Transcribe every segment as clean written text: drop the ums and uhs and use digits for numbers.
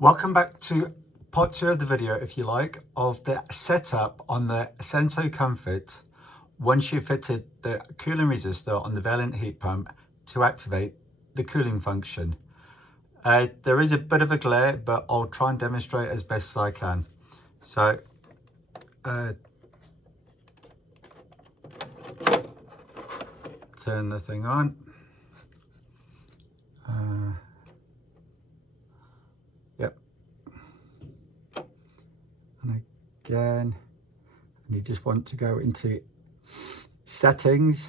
Welcome back to part 2 of the video, if you like, of the setup on the SensoCOMFORT once you fitted the cooling resistor on the Valliant heat pump to activate the cooling function. There is a bit of a glare, but I'll try and demonstrate as best as I can. So turn the thing on. Yep. And again, and you just want to go into settings,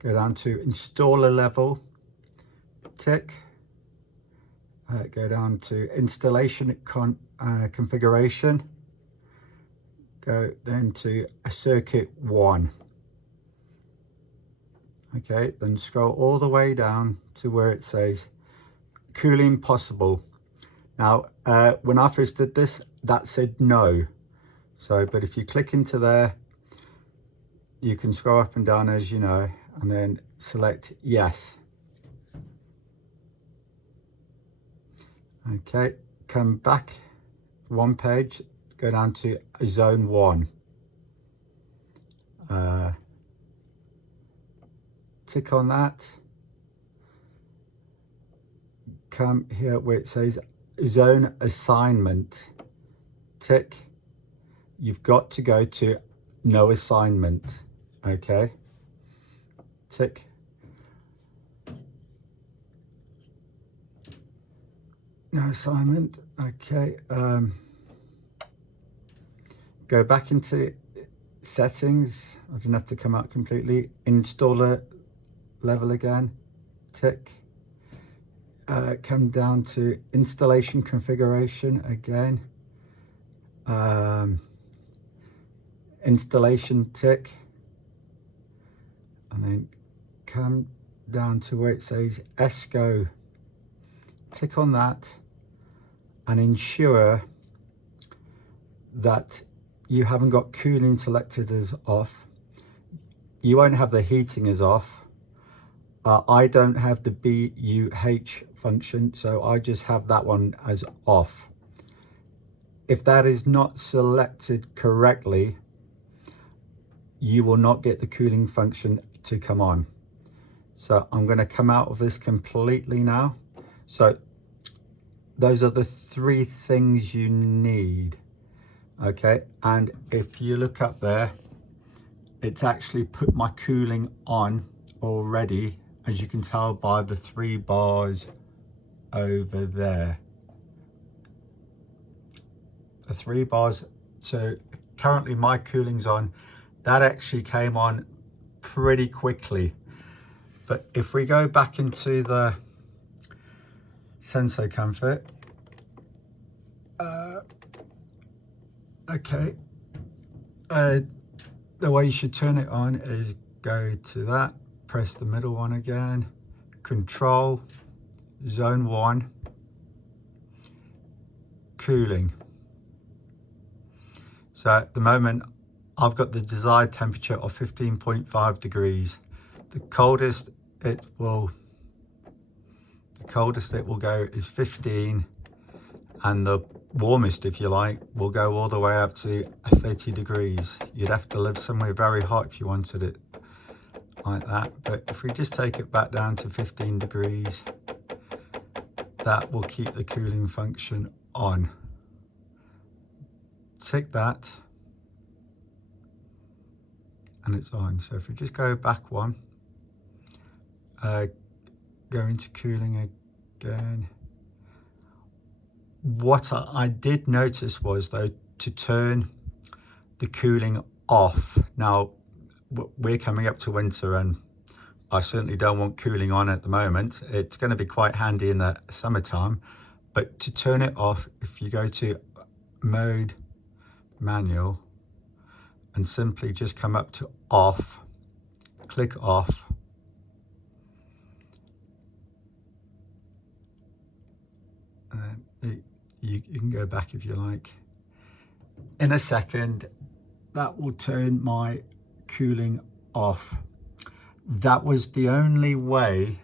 go down to installer level, tick, go down to installation configuration, go then to a circuit 1. Okay, then scroll all the way down to where it says cooling possible. Now when I first did this, that said no. So but if you click into there, you can scroll up and down, as you know, and then select yes. Okay, come back one page, go down to zone 1. Tick on that. Come here where it says zone assignment. Tick. You've got to go to no assignment. Okay. Tick. No assignment. Okay. Go back into settings. I didn't have to come out completely. Installer level again. Tick. Come down to installation configuration again. Installation, tick, and then come down to where it says ESCO. Tick on that and ensure that you haven't got cooling selected as off. You won't have the heating as off. I don't have the BUH function, so I just have that one as off. If that is not selected correctly, you will not get the cooling function to come on. So I'm going to come out of this completely now. So those are the 3 things you need. Okay, and if you look up there, it's actually put my cooling on already, as you can tell by the 3 bars over there. The 3 bars. So currently my cooling's on. That actually came on pretty quickly. But if we go back into the SensoCOMFORT, okay, the way you should turn it on is go to that, press the middle one again, control, zone 1, cooling. So at the moment I've got the desired temperature of 15.5 degrees. The coldest it will go is 15, and the warmest, if you like, will go all the way up to 30 degrees. You'd have to live somewhere very hot if you wanted it like that. But if we just take it back down to 15 degrees, that will keep the cooling function on. Tick that, and it's on. So if we just go back one, go into cooling again. What I did notice was, though, to turn the cooling off. Now we're coming up to winter and I certainly don't want cooling on at the moment. It's going to be quite handy in the summertime, but to turn it off, if you go to mode, manual, and simply just come up to off, click off, and then you can go back if you like. In a second, that will turn my cooling off. That was the only way,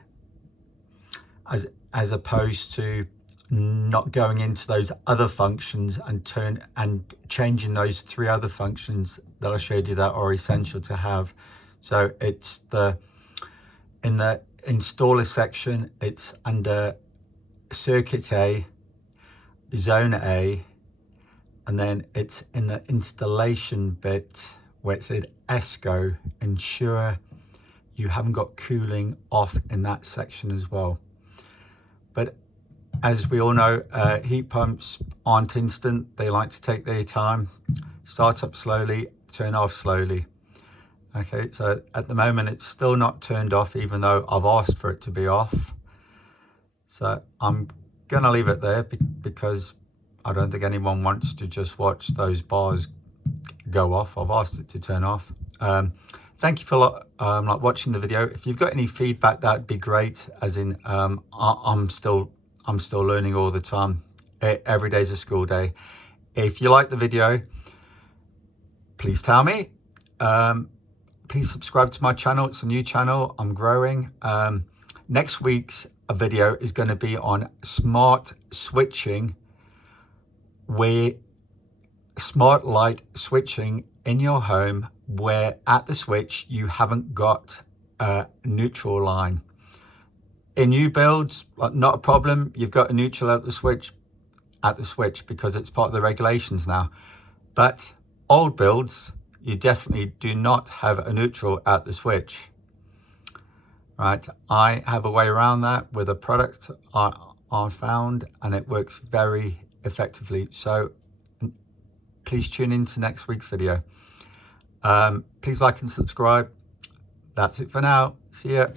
as opposed to not going into those other functions and changing those 3 other functions that I showed you that are essential to have. So it's in the installer section, it's under circuit A, zone A, and then it's in the installation bit where it said ESCO. Ensure you haven't got cooling off in that section as well. But as we all know, heat pumps aren't instant. They like to take their time, start up slowly, turn off slowly. Okay, so at the moment it's still not turned off, even though I've asked for it to be off. So I'm gonna leave it there because I don't think anyone wants to just watch those bars go off. I've asked it to turn off. Thank you for like watching the video. If you've got any feedback, that'd be great. As in, I'm still learning all the time. Every day's a school day. If you like the video, please tell me. Please subscribe to my channel. It's a new channel. I'm growing. Next week's video is going to be on smart switching, where smart light switching in your home, where at the switch you haven't got a neutral line. In new builds, not a problem. You've got a neutral at the switch because it's part of the regulations now. But old builds, you definitely do not have a neutral at the switch. Right, I have a way around that with a product I found, and it works very effectively. So please tune in to next week's video. Please like and subscribe. That's it for now. See ya.